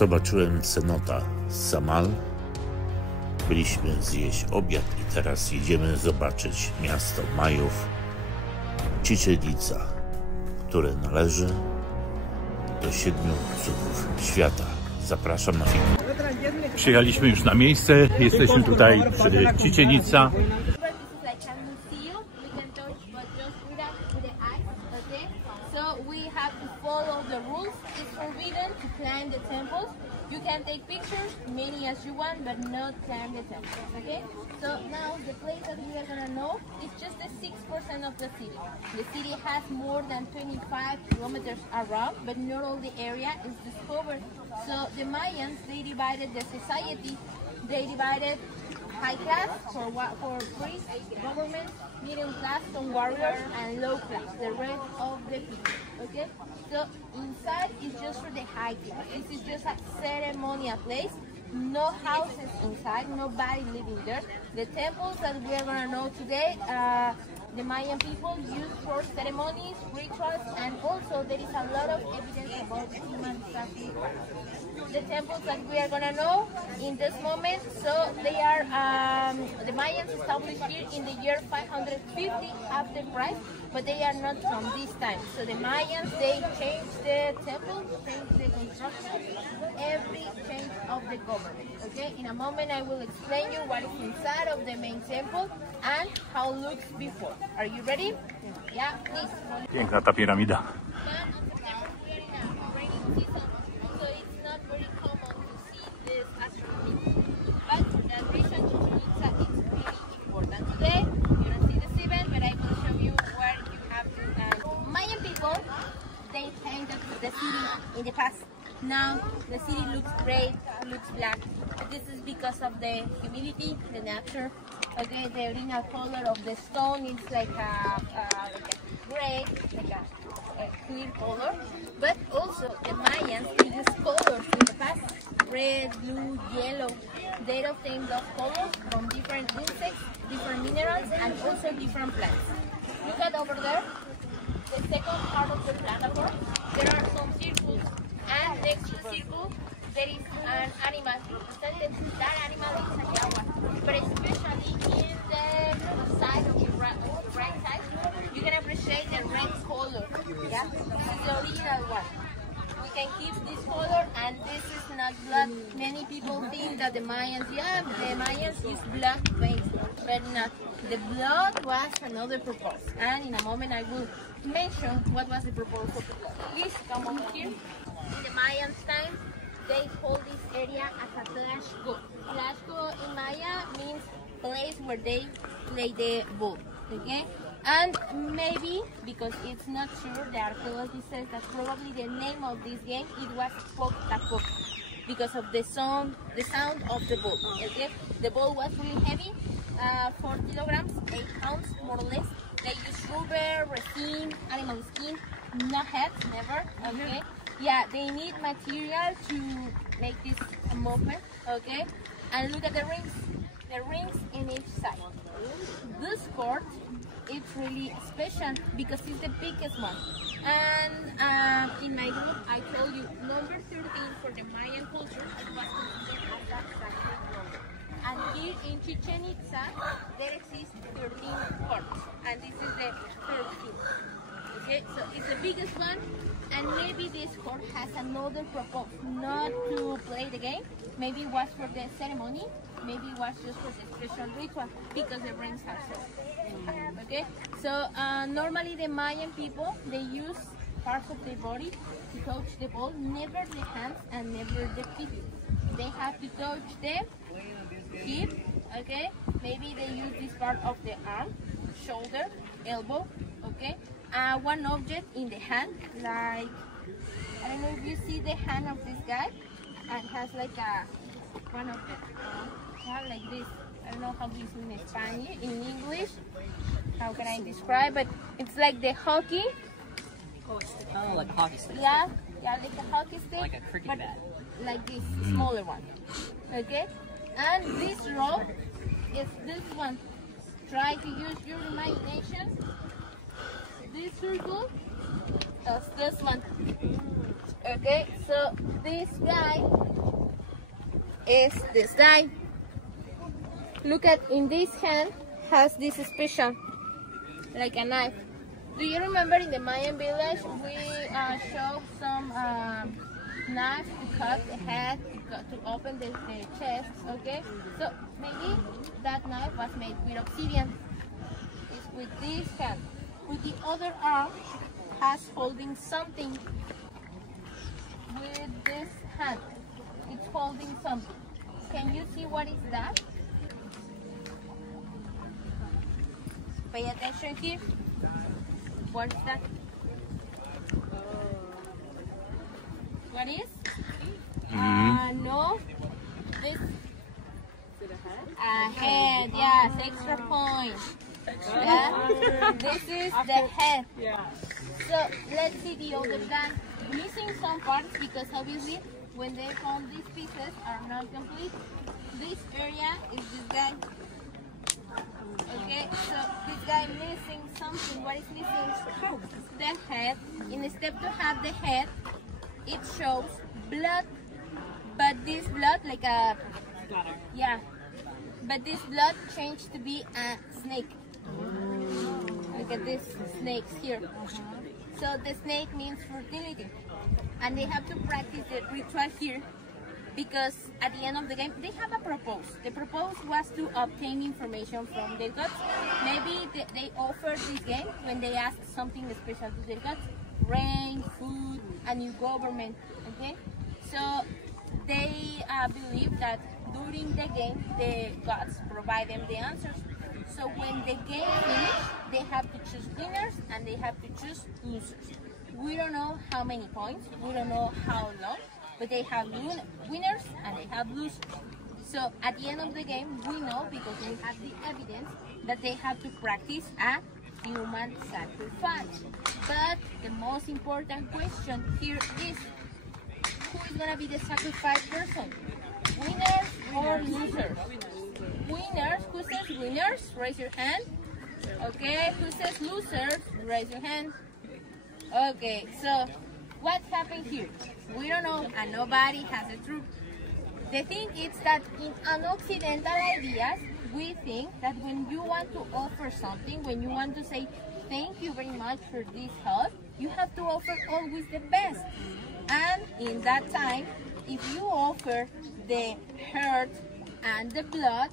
Zobaczyłem Cenota z Saamal. Byliśmy zjeść obiad i teraz jedziemy zobaczyć miasto Majów Chichén Itzá, które należy do 7 cudów świata. Zapraszam na film. Przyjechaliśmy już na miejsce. Jesteśmy tutaj przy Chichén Itzá. You can take pictures, many as you want, but not climb the temples, okay? So now the place that we are gonna know is just the 6% of the city. The city has more than 25 kilometers around, but not all the area is discovered. So the Mayans, they divided the society, they divided high class for priests, government, medium class, some warriors, and low class, the rest of the people, okay? So inside is just for the high class. This is just a ceremonial place. No houses inside, nobody living there. The temples that we are gonna know today, the Mayan people use for ceremonies, rituals, and also there is a lot of evidence about human trafficking. The temples that we are gonna know in this moment, so they are the Mayans established here in the year 550 after Christ, but they are not from this time. So the Mayans, they changed the temple, changed the construction, every change of the government. Okay, in a moment I will explain you what is inside of the main temple and how it looks before. Are you ready? Yeah, please. Piękna ta piramida. In the past, now the city looks gray, looks black, but this is because of the humidity, the nature. Okay, the original color of the stone is like a gray, like a clear color. But also the Mayans use colors in the past: red, blue, yellow. They obtain those colors from different insects, different minerals, and also different plants. Look at over there. The second part of the platform, there are some circles, and next to the circle, there is an animal. That animal is a jaguar, but especially in the side of the right side, you can appreciate the red color. Yeah, this is the original one. We can keep this color, and this is not blood. Many people think that the Mayans use blood paint, but not. The blood was another purpose, and in a moment I will mention what was the purpose of the blood. Please come on here. In the Mayans' time, they call this area as a Tlaxco. Tlaxco in Maya means place where they play the ball. Okay, and maybe because it's not sure, the archaeology says that probably the name of this game it was Kontakt because of the sound of the ball. Okay, the ball was really heavy. 4 kilograms, 8 pounds, more or less. They use rubber, resin, animal skin, no heads, never, okay? Yeah, they need material to make this movement, okay? And look at the rings in each side. This court, it's really special because it's the biggest one. And in my group, I told you, number 13 for the Mayan culture, it was considered as a sacred number. And here in Chichén Itzá, there exists 13 courts, and this is the 13th. Okay, so it's the biggest one, and maybe this court has another purpose, not to play the game. Maybe it was for the ceremony, maybe it was just for the special ritual, because the rings are so. Okay, so normally the Mayan people, they use parts of their body to touch the ball, never the hands and never the feet. They have to touch the hip, okay? Maybe they use this part of the arm, shoulder, elbow, okay? One object in the hand, like, I don't know if you see the hand of this guy, and has like one object, like this. I don't know how this is in Spanish, in English, how can I describe it? It's like the hockey. Oh, like a hockey stick. Yeah, like a hockey stick. Like a cricket bat. Like this smaller one, okay? And this rope is this one. Try to use your imagination. This circle is this one. Okay, So this guy is this guy. Look at, in this hand has this special, like a knife. Do you remember in the Mayan village we showed some knife to cut the head, to open the chest, okay? So maybe that knife was made with obsidian. It's with this hand. With the other arm has holding something. With this hand, it's holding something. Can you see what is that? Pay attention here. What is that? What is? No. This. A head. Yes, extra point. Yeah. This is the head. So let's see the other guy. Missing some parts because obviously when they found these pieces are not complete. This area is this guy. Okay, so this guy missing something. What is missing? The head. Instead to have the head, it shows blood. But this blood, like a but this blood changed to be a snake. Look at these snakes here. So the snake means fertility, and they have to practice the ritual here because at the end of the game they have a purpose. The purpose was to obtain information from their gods. Maybe they offered this game when they asked something special to their gods: rain, food, a new government. Okay, so they believe that during the game the gods provide them the answers. So when the game finishes, they have to choose winners and they have to choose losers. We don't know how many points, we don't know how long, but they have winners and they have losers. So at the end of the game, we know because we have the evidence that they have to practice a human sacrifice. But the most important question here is, who is going to be the sacrifice person? Winners or losers? Winners, who says winners? Raise your hand. Okay, who says losers? Raise your hand. Okay, so what happened here? We don't know and nobody has the truth. The thing is that in an Occidental ideas, we think that when you want to offer something, when you want to say thank you very much for this help, you have to offer always the best. And in that time, if you offer the heart and the blood,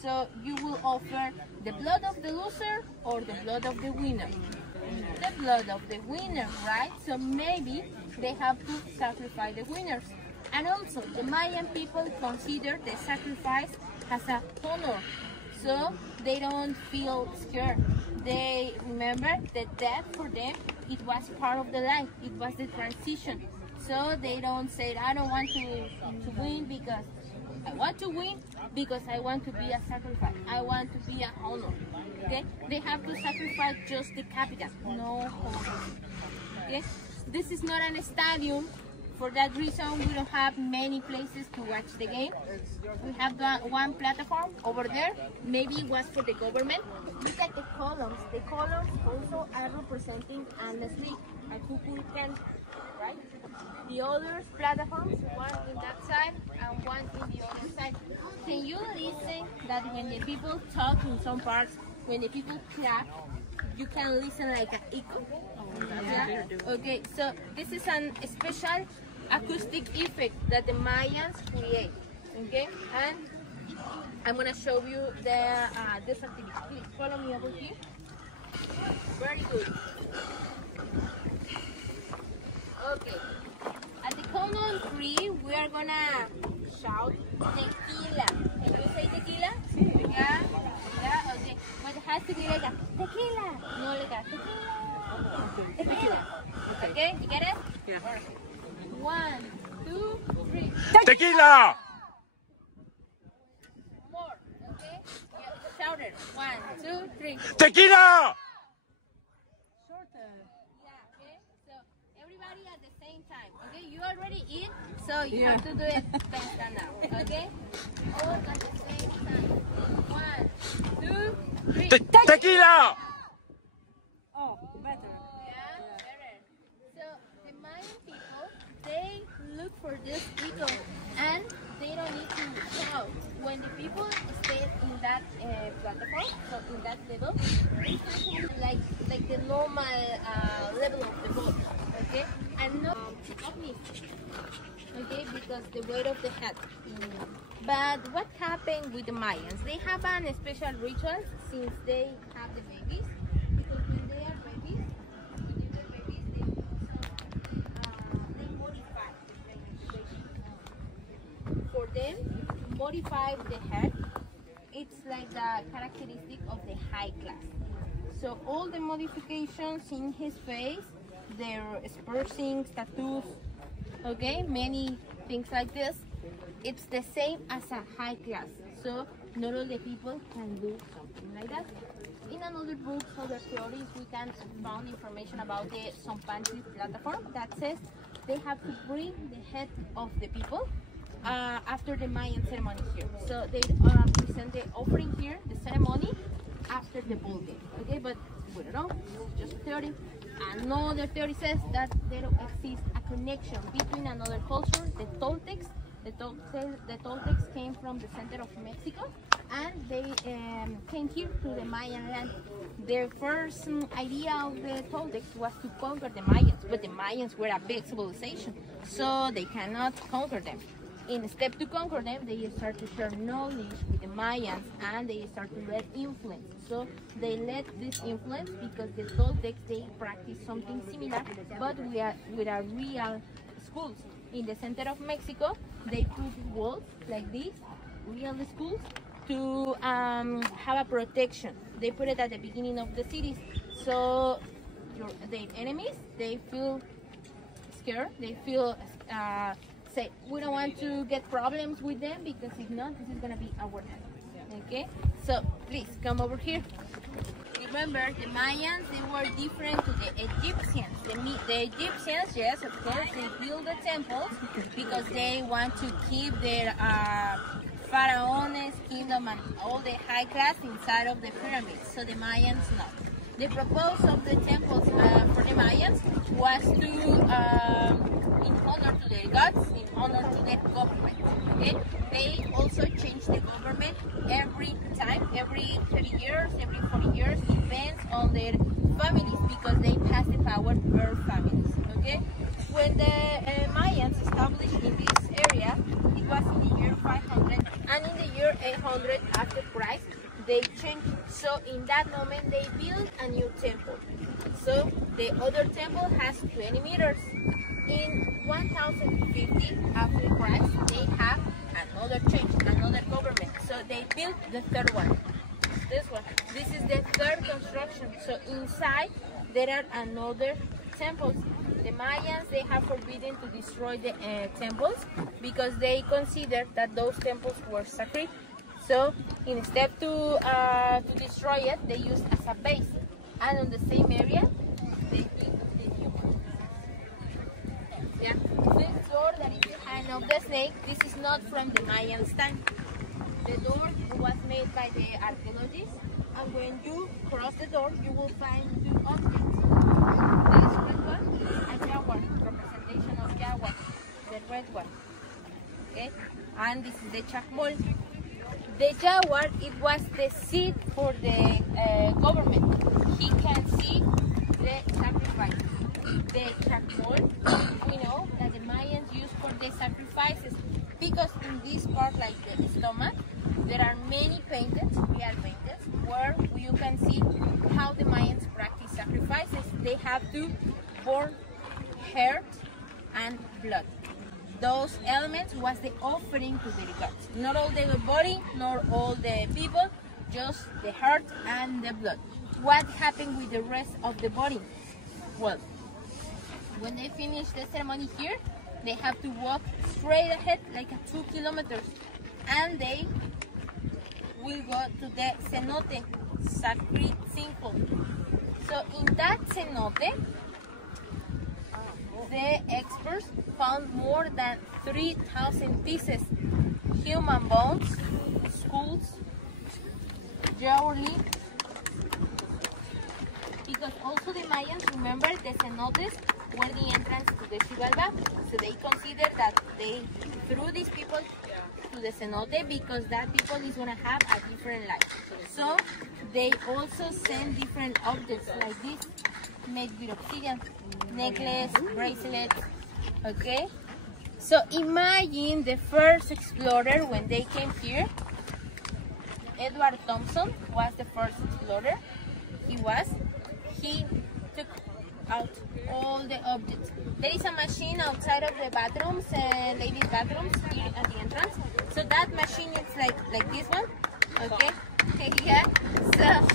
so you will offer the blood of the loser or the blood of the winner. The blood of the winner, right? So maybe they have to sacrifice the winners. And also, the Mayan people consider the sacrifice as a honor, so they don't feel scared. They remember that death for them, it was part of the life, it was the transition. So they don't say, I don't want to win because I want to win, because I want to be a sacrifice. I want to be a honor. Okay? They have to sacrifice just the capital, no honor. Okay? This is not an stadium. For that reason, we don't have many places to watch the game. We have one platform over there. Maybe it was for the government. Look at the columns. The columns also are representing honestly a cuckoo pen, right? The other platforms, one in that side and one in the other side. Can you listen that when the people talk in some parts, when the people clap, you can listen like an echo? Yeah? Okay, so this is a special acoustic effect that the Mayans create. Okay, and I'm gonna show you the this activity. Please follow me over here. Very good. Okay, at the count on 3, we are gonna shout tequila. Can you say tequila? Yeah, yeah, okay. But it has to be like a tequila, no like a tequila. Tequila. Okay, you get it? Yeah. 1, 2, 3. Tequila! More, okay? Shout it. 1, 2, 3. Tequila! Shorter. Yeah, okay? So everybody at the same time. Okay, you already eat, so you have to do it faster now. Okay? All at the same time. 1, 2, 3. Tequila! Yeah, better. So the Mayan people, they that platform, so in that level, like the normal level of the boat, okay, and not okay, because the weight of the head. But what happened with the Mayans? They have a special ritual since they have the babies, because when they are babies, they modify the vegetation. For them, to modify the head, it's like the characteristic of the high class. So all the modifications in his face, their piercings, tattoos, okay, many things like this, it's the same as a high class. So not all the people can do something like that. In another books, other theories, we can find information about the Sompanchi platform that says they have to bring the head of the people after the Mayan ceremony here. So they present the offering here, the ceremony, after the ball game. Okay, but we don't know, it's just a theory. Another theory says that there exists a connection between another culture, the Toltecs. The Toltecs came from the center of Mexico, and they came here to the Mayan land. Their first idea of the Toltecs was to conquer the Mayans, but the Mayans were a big civilization, so they cannot conquer them. In step to conquer them, they start to share knowledge with the Mayans, and they start to let influence. So they let this influence because the Toltecs, they practice something similar, but with a real schools. In the center of Mexico, they put walls like this, real schools, to have a protection. They put it at the beginning of the cities, so the enemies, they feel scared, they feel say, we don't want to get problems with them, because if not, this is going to be our land. Okay, so please come over here. Remember, the Mayans, they were different to the Egyptians. The Egyptians, yes, of course, they build the temples because they want to keep their pharaoh's kingdom and all the high class inside of the pyramids. So the Mayans not. The purpose of the temples for the Mayans was to, in honor to their gods, in honor to their government. Okay? They also change the government every time, every 30 years, every 40 years, depends on their families, because they pass the power per families. Okay? When the Mayans established in this area, it was in the year 500, and in the year 800 after Christ, they changed. So in that moment, they built a new temple. So the other temple has 20 meters. In 1050 after Christ, they have another change, another government. So they built the third one. This one. This is the third construction. So inside there are another temples. The Mayans, they have forbidden to destroy the temples because they consider that those temples were sacred. So instead to destroy it, they used as a base. And on the same area, they built the new one. Yeah. This door that is behind of the snake, this is not from the Mayans' time. The door was made by the archaeologists, and when you cross the door, you will find two objects. This red one, a jaguar, representation of jaguar, the red one. Okay, and this is the chacmol. The jaguar, it was the seat for the government. He can see the sacrifice. The chacmol, we know that the Mayans used for the sacrifices, because in this part, like the stomach, there are many paintings, real paintings, where you can see how the Mayans practice sacrifices. They have to burn heart and blood. Those elements was the offering to the gods. Not all the body, nor all the people, just the heart and the blood. What happened with the rest of the body? Well, when they finish the ceremony here, they have to walk straight ahead like 2 kilometers, and they will go to the Cenote, sacred symbol. So in that Cenote, the experts found more than 3,000 pieces, human bones, skulls, jewelry, because because also the Mayans, remember, the cenotes were the entrance to the Xibalbá. So they consider that they threw these people to the cenote because that people is going to have a different life. So they also send different objects like this, made with obsidian, necklace, bracelets, okay? So imagine the first explorer when they came here. Edward Thompson was the first explorer. He took out all the objects. There is a machine outside of the bathrooms, ladies' bathrooms here at the entrance. So that machine is like this one, okay? Yeah. So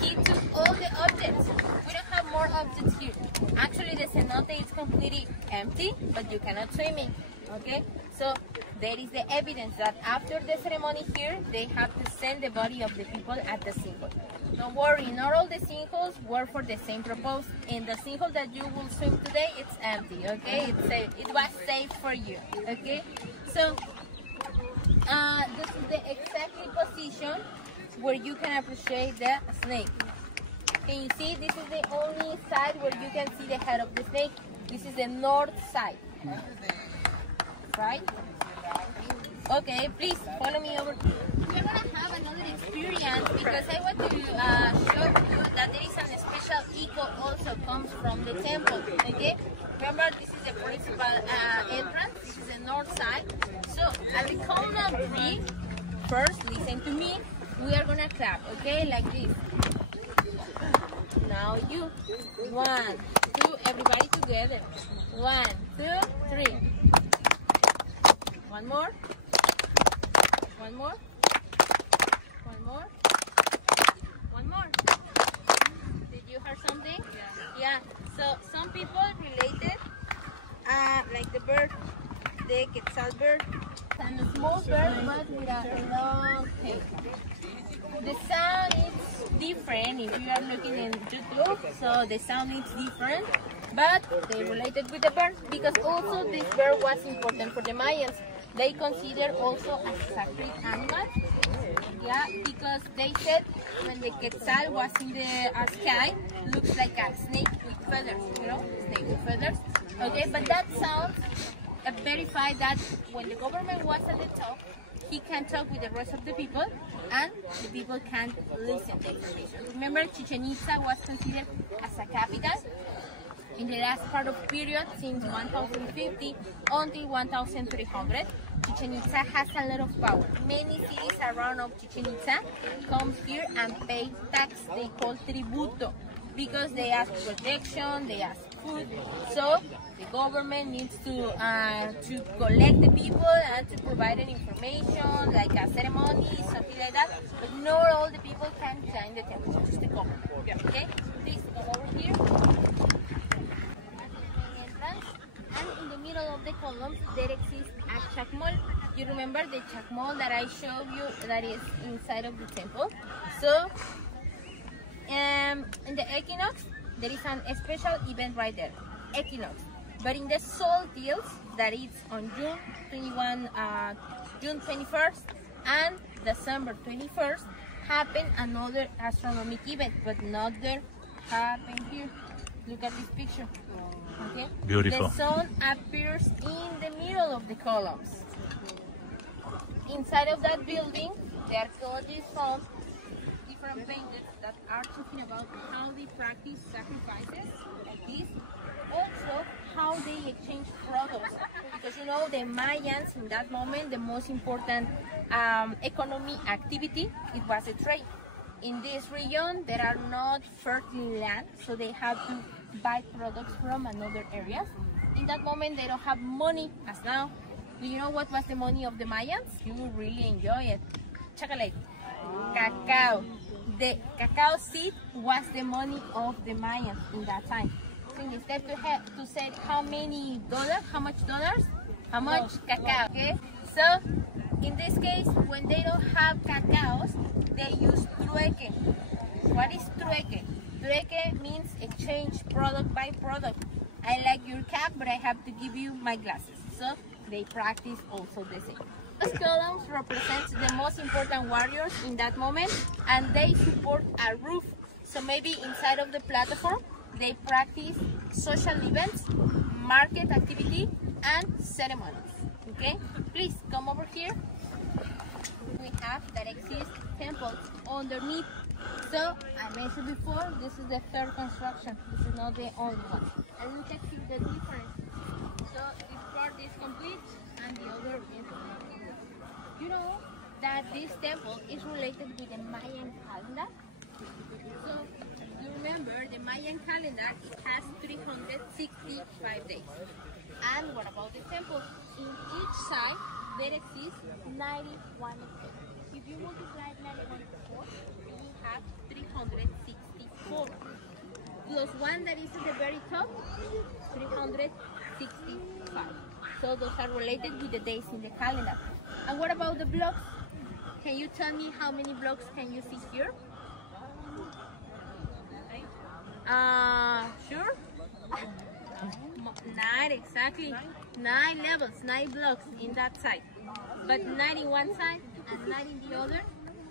he took all the objects. We don't have more objects here. Actually, the cenote is completely empty, but you cannot swim in, okay? So there is the evidence that after the ceremony here, they have to send the body of the people at the sinkhole. Don't worry, not all the sinkholes were for the same purpose. And the sinkhole that you will swim today, it's empty, okay? It's safe. It was safe for you, okay? So this is the exactly position where you can appreciate the snake. Can you see? This is the only side where you can see the head of the snake. This is the north side, right? Okay, please follow me over. We're gonna have another experience because I want to show you that there is a special echo also comes from the temple. Okay, remember this is the principal entrance. This is the north side. So at the count of 3, first listen to me. We are gonna clap. Okay, like this. Now you. 1, 2. Everybody together. 1, 2, 3. One more. One more. One more. One more. Did you hear something? Yeah. So some people related, like the bird, the quetzal bird, and a small bird, but with a long tail. The sound is different if you are looking in YouTube. So the sound is different, but they related with the bird because also this bird was important for the Mayans. They consider also a sacred animal, yeah, because they said when the quetzal was in the sky, looks like a snake with feathers, you know, snake with feathers. Okay, but that sound verified that when the government was at the top, he can talk with the rest of the people, and the people can listen to information. Remember, Chichén Itzá was considered as a capital in the last part of period since 1050 until 1300. Chichén Itzá has a lot of power. Many cities around of Chichén Itzá come here and pay tax. They call tributo because they ask protection, they ask food. So the government needs to collect the people and to provide an information like a ceremony, something like that. But not all the people can join the temple, just the government. Okay, please come over here. And in the middle of the columns, there exists a chacmol. You remember the chacmol that I showed you that is inside of the temple? So, in the equinox, there is a special event right there, equinox. But in the solstice, that is on June 21st and December 21st, happen another astronomic event, but not there, happen here. Look at this picture. Okay. Beautiful. The sun appears in the middle of the columns. Inside of that building, the archaeologists found different paintings that are talking about how they practice sacrifices like this. Also, how they exchange products. Because you know, the Mayans in that moment, the most important economic activity, it was a trade. In this region, there are not fertile land, so they have to buy products from another areas. In that moment, they don't have money as now. Do you know what was the money of the Mayans? You will really enjoy it. Chocolate, cacao. The cacao seed was the money of the Mayans in that time. So instead to say how many dollars, how much dollars, how much cacao. Okay. So in this case, when they don't have cacaos, they use trueque. What is trueque? Trueque means exchange product by product. I like your cap, but I have to give you my glasses. So they practice also the same. Those columns represent the most important warriors in that moment, and they support a roof. So maybe inside of the platform, they practice social events, market activity, and ceremonies. Okay, please come over here. We have that exist temples underneath. So I mentioned before, this is the third construction. This is not the only one. And look at here the difference. So this part is complete and the other is not. You know that this temple is related with the Mayan calendar. So you remember the Mayan calendar, it has 365 days. And what about the temple? In each side there exists 91 steps. If you multiply 91 to 4, you will have 364. Plus one that is at the very top, 365. So those are related with the days in the calendar. And what about the blocks? Can you tell me how many blocks can you see here? Sure? 9, exactly. 9 levels, 9 blocks in that side. But 9 in one side and 9 in the other,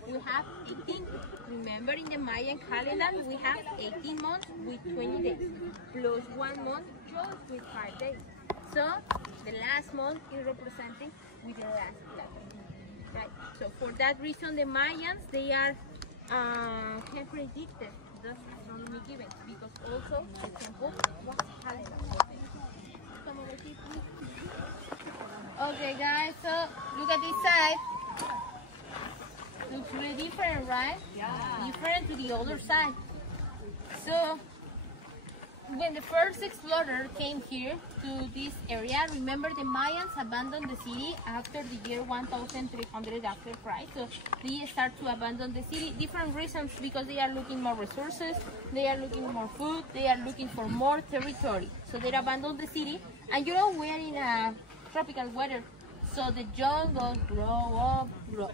we have 18. Remember, in the Mayan calendar, we have 18 months with 20 days, plus 1 month just with 5 days. So the last month is representing with the last level. Right. So for that reason, the Mayans, they are can predict the astronomy events, because also the temple was calendar. Come over here, please. Okay, guys. So look at this side. Looks really different, right? Yeah. Different to the other side. So when the first explorer came here to this area, remember the Mayans abandoned the city after the year 1300 after Christ. So they start to abandon the city. Different reasons, because they are looking more resources, they are looking more food, they are looking for more territory. So they abandoned the city. And you know, we are in a tropical weather. So the jungle grow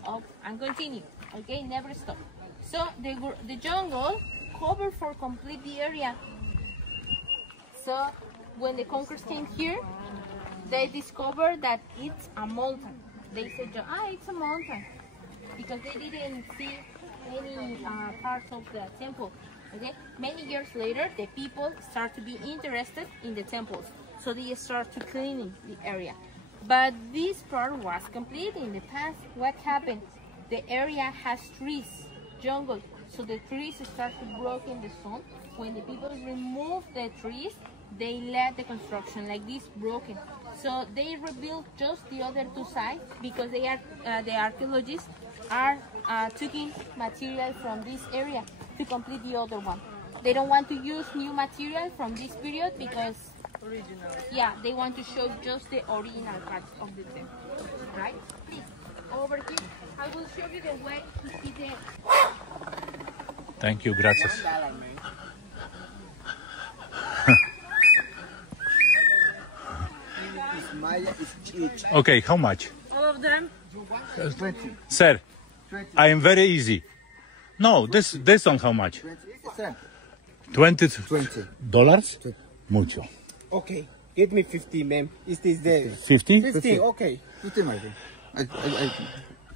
up and continue. Okay, never stop. So the jungle covered for complete the area. So when the conquerors came here, they discovered that it's a mountain. They said, it's a mountain, because they didn't see any parts of the temple. Okay. Many years later, the people start to be interested in the temples, so they start to cleaning the area. But this part was complete in the past. What happened? The area has trees, jungle, so the trees start to break in the sun. When the people remove the trees, they let the construction like this broken. So they rebuilt just the other two sides, because they are the archaeologists are taking material from this area to complete the other one. They don't want to use new material from this period, because they want to show just the original parts of the temple. Right? Please, over here. I will show you the way to see the... Thank you, gracias. Okay, how much? All of them? 20. Sir, 20. I am very easy. No, this one how much? 20. $20? $20? Mucho. Okay, get me 50, ma'am. Is this the 50? 50? Okay. 50, my friend.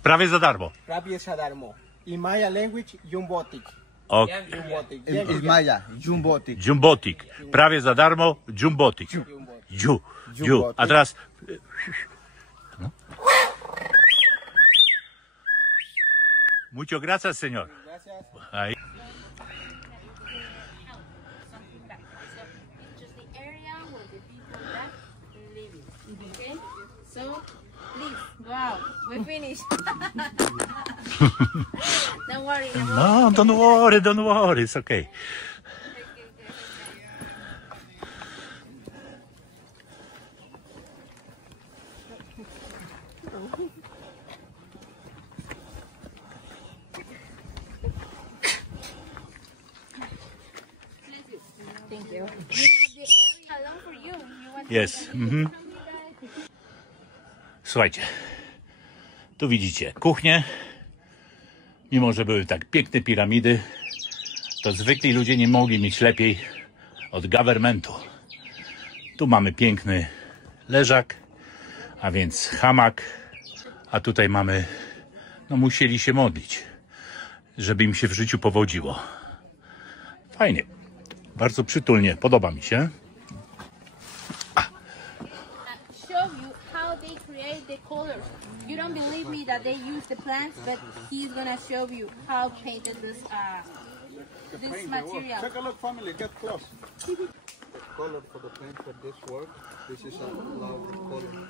Prawie za darmo. Prawie za darmo. In Maya language, jumbotic. Okay. Jumbotic. It's Maya, jumbotic. Jumbotic. Prawie za darmo, jumbotic. Ju. A teraz... No. Mucho gracias, señor. Gracias. Ahí. So, please, go out. We're finished. Don't worry. No, don't worry. It's okay. Thank you. We have the area alone for you. You want Yes. Słuchajcie, tu widzicie kuchnię. Mimo że były tak piękne piramidy, to zwykli ludzie nie mogli mieć lepiej od governmentu. Tu mamy piękny leżak, a więc hamak, a tutaj mamy, no musieli się modlić, żeby im się w życiu powodziło. Fajnie. Bardzo przytulnie. Podoba mi się. Show you how they create the colors. You don't believe me that they use the plants, but he's gonna show you how painted this material. Take a look, family. Get close. The color for the paint for this work. This is a flower color.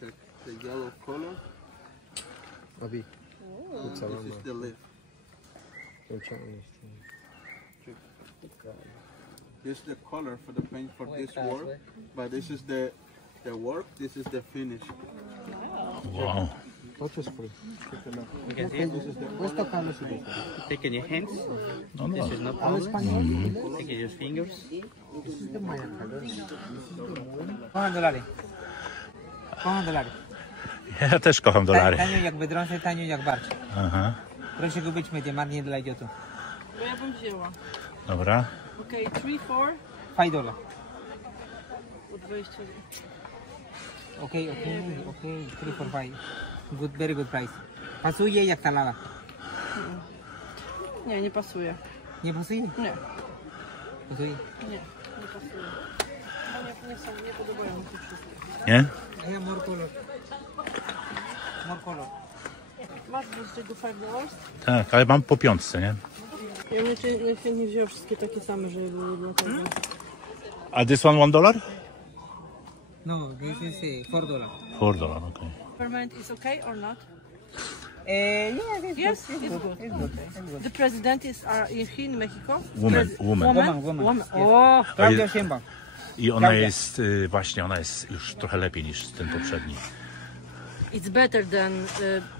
Check the yellow color. Abi. This is the leaf. This is the color for the paint for this work, but this is the work. This is the finish. Wow. What is free? You can see it. Where's the color? Take in your hands. No, This no. is not powder. Take in your fingers. Kocham dolary. Kocham dolary. Ja też kocham dolary. Tanio jak Biedronce, tanio jak barć. Aha. Proszę kupić mnie marnie dla idiotów. Bo ja bym wzięła. Dobra. Okej, 3, 4. $5. Po 20. Okay, 3 for 5. Good, very good price. Pasuje jak ta lala. Nie, nie pasuje. Nie pasuje? Nie, Pasuje. nie pasuje. No nie podobają mi się wszystkie. Nie? Yeah, more color. More color. Masz z tego $5? Tak, ale mam po piątce, nie? Ja bym chętnie wzięła wszystkie takie same, żeby były dla tego. A this one $1? No, this is $4. $4, okay. Permanent is okay or not? Yeah, Yes, it's good. The president is here in Mexico? Woman. Woman. Yes. Oh, Claudia Sheinbaum. I ona jest, właśnie, ona jest już trochę lepiej niż ten poprzedni. it's better than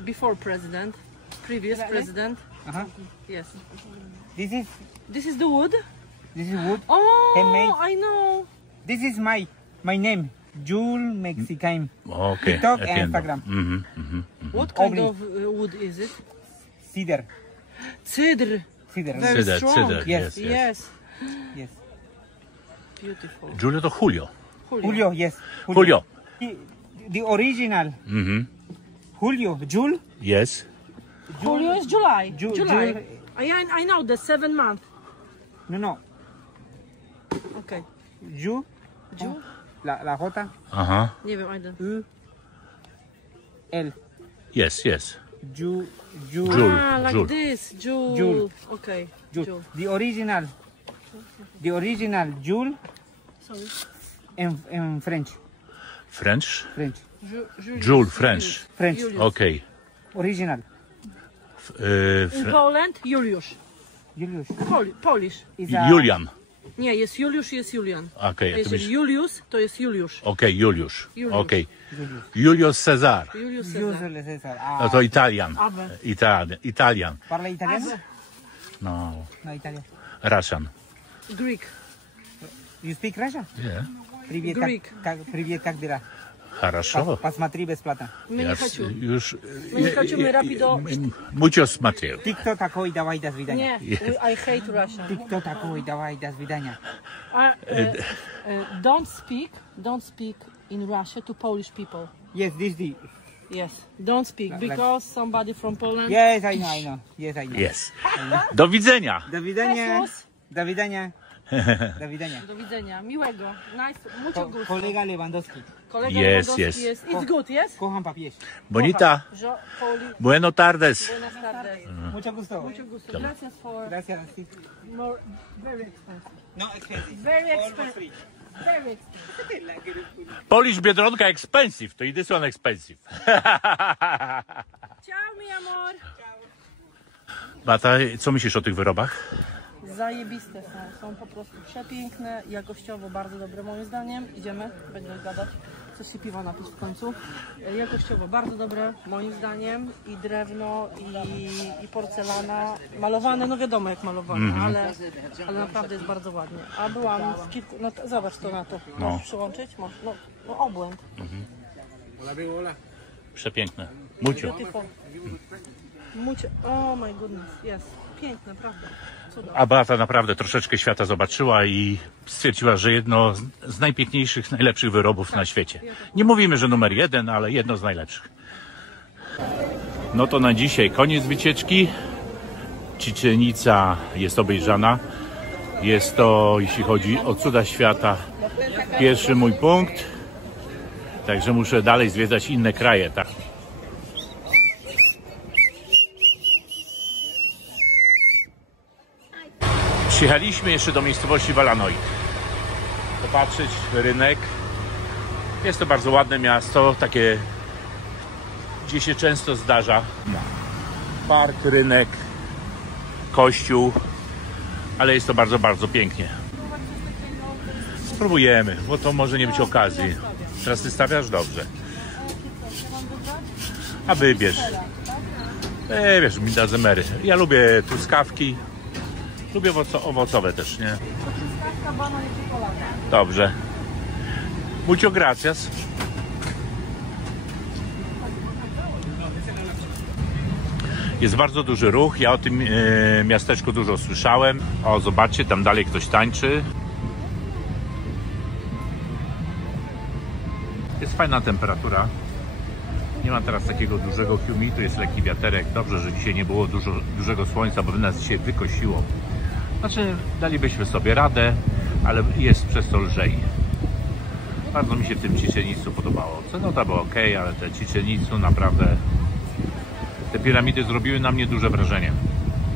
before president, previous president. Uh-huh. Yes. This This is the wood? is wood. Oh, Handmade. I know. This is my name. Jul Mexican. Okay. TikTok and Instagram. What kind Obli. of wood is it? Cedar. Cedr. Cedar. Very Cedar, strong. cedar, Yes. Yes. Yes. Beautiful. Julio to Julio. Julio, yes. Julio. The original. Julio. Jul. Yes. Julio is July. Ju- July. Jul- I know the 7 month. No. Okay. Ju. Ju? La J. Aha. Nie wiem, I don't. U. L. Yes. Jul. Ah, like Jul. this. Jul. Jul. Okay. Jul. Jul. The original Jul Sorry. in French. French. Julius. Jules, French. French. Julius. Okay. Original. In Poland, Juliusz. Julius. Polish. Is a- Julian. Nie, jest Juliusz, jest Julian. Okay. To Jeżeli byś... Julius, to jest Juliusz. Okay, Juliusz. Juliusz. Okay. Julius Cezar. Julius Julius Caesar. Cesar. No to Italian. Abe. Italian. Parla italiano? No. No, Italia. Russian. Greek. You speak Russian? Yeah. Привет, Greek. привет, как дела? Хорошо. Посмотри бесплатно. My nie chcemy. Już... My chcemy rapido. Muchos Mateo. Ты кто такой? Давай, до свидания. Nie, I hate Russian. Ты кто такой? Давай, до свидания. Don't speak in Russia to Polish people. Yes, this. Yes, don't speak because somebody from Poland. Yes, I know. Yes, I know. Jest. Do widzenia. Do widzenia. Jesus. Do widzenia. Do widzenia. Do widzenia. Miłego. Nice. Mucho gusto. Kolega Lewandowski. Kolega Yes, Lewandowski yes. jest. It's good, yes? Kocham papież. Bonita. Buenos tardes. Buenas tardes. Mucho gusto. Mucho gusto. Gracias for Gracias. more. Very expensive. No expensive. Very Almost expensive. free. Very expensive. Polish Biedronka expensive. To i this one expensive. Ciao, mi amor. Bata, co myślisz o tych wyrobach? Zajebiste są po prostu przepiękne, jakościowo bardzo dobre moim zdaniem. Idziemy, będziemy gadać, coś się piwa napić w końcu. Jakościowo bardzo dobre moim zdaniem i drewno i porcelana, malowane, no wiadomo jak malowane, ale naprawdę jest bardzo ładnie. A byłam w kilku, no zobacz to na to, możesz przyłączyć? Możesz, no obłęd. Przepiękne. Mucio. Beautiful. Mucho, oh my goodness, jest piękne, prawda. A Beata naprawdę troszeczkę świata zobaczyła i stwierdziła, że jedno z najpiękniejszych, najlepszych wyrobów na świecie. Nie mówimy, że numer 1, ale jedno z najlepszych. No to na dzisiaj koniec wycieczki. Chichén Itzá jest obejrzana. Jest to, jeśli chodzi o cuda świata, pierwszy mój punkt. Także muszę dalej zwiedzać inne kraje, tak? Przyjechaliśmy jeszcze do miejscowości Valladolid. Popatrzeć, rynek. Jest to bardzo ładne miasto, takie, gdzie się często zdarza. Park, rynek, kościół, ale jest to bardzo, bardzo pięknie. Spróbujemy, bo to może nie być okazji. Teraz ty stawiasz? Dobrze. A wybierz. Wiesz, mi da zemery. Ja lubię truskawki. Lubię owocowe też, nie? Dobrze. Muchas gracias. Jest bardzo duży ruch. Ja o tym miasteczku dużo słyszałem. O, zobaczcie, tam dalej ktoś tańczy. Jest fajna temperatura. Nie ma teraz takiego dużego humidu, jest lekki wiaterek. Dobrze, że dzisiaj nie było dużego słońca, bo by nas dzisiaj wykosiło. Znaczy, dalibyśmy sobie radę, ale jest przez to lżej. Bardzo mi się w tym Chichén Itzú podobało. Cenote było ok, ale te Chichén Itzú naprawdę... Te piramidy zrobiły na mnie duże wrażenie.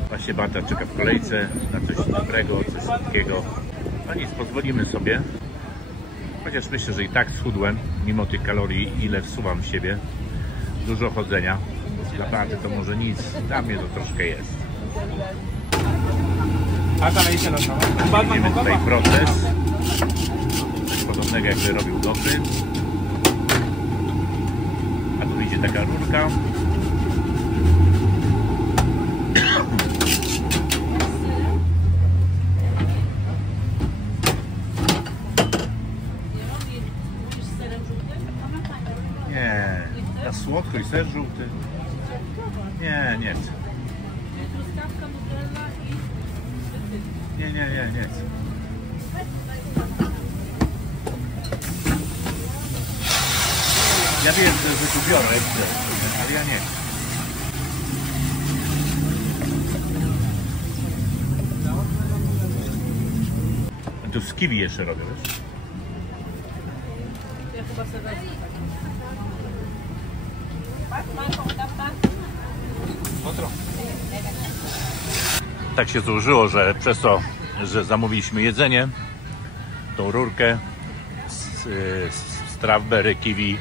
Właśnie Bata czeka w kolejce na coś dobrego, coś słodkiego. No nic, pozwolimy sobie. Chociaż myślę, że i tak schudłem, mimo tych kalorii, ile wsuwam w siebie. Dużo chodzenia. Dla Baty to może nic, dla mnie to troszkę jest. Idziemy tutaj proces. Coś podobnego jakby robił dobry. A tu idzie taka rurka. Nie, na słodko i ser żółty. Nie, nie chcę. Nie chcę. Ja wiem, że tu biorę, ale ja nie chcę. Tu z kiwi jeszcze robię, wiesz? Ja chyba sobie wezmę. Tak się złożyło, że przez to, że zamówiliśmy jedzenie, tą rurkę z strawberry, kiwi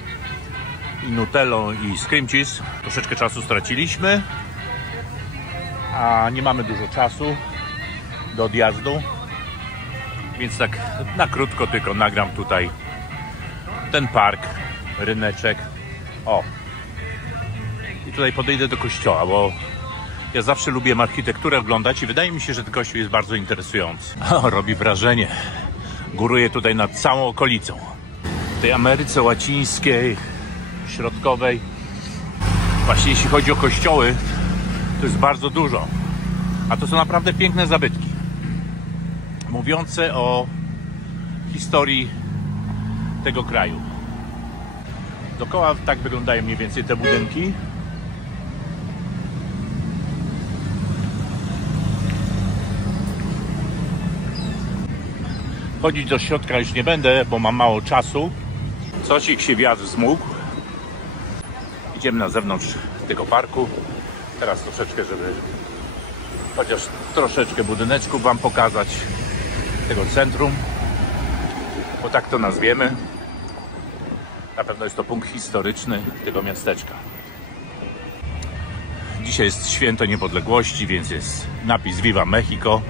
i nutellą i z cream cheese, troszeczkę czasu straciliśmy, a nie mamy dużo czasu do odjazdu, więc tak na krótko tylko nagram tutaj ten park, ryneczek. O! I tutaj podejdę do kościoła, bo ja zawsze lubię architekturę oglądać i wydaje mi się, że ten kościół jest bardzo interesujący. O, robi wrażenie. Góruje tutaj nad całą okolicą. W tej Ameryce Łacińskiej, Środkowej. Właśnie jeśli chodzi o kościoły, to jest bardzo dużo. A to są naprawdę piękne zabytki. Mówiące o historii tego kraju. Dookoła tak wyglądają mniej więcej te budynki. Chodzić do środka już nie będę, bo mam mało czasu. Coś się wiatr zmógł. Idziemy na zewnątrz tego parku. Teraz troszeczkę, żeby chociaż troszeczkę budyneczków wam pokazać. Tego centrum, bo tak to nazwiemy. Na pewno jest to punkt historyczny tego miasteczka. Dzisiaj jest święto niepodległości, więc jest napis Viva Mexico.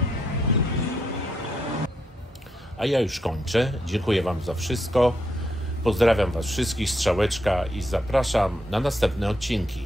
A ja już kończę. Dziękuję wam za wszystko. Pozdrawiam was wszystkich, strzałeczka i zapraszam na następne odcinki.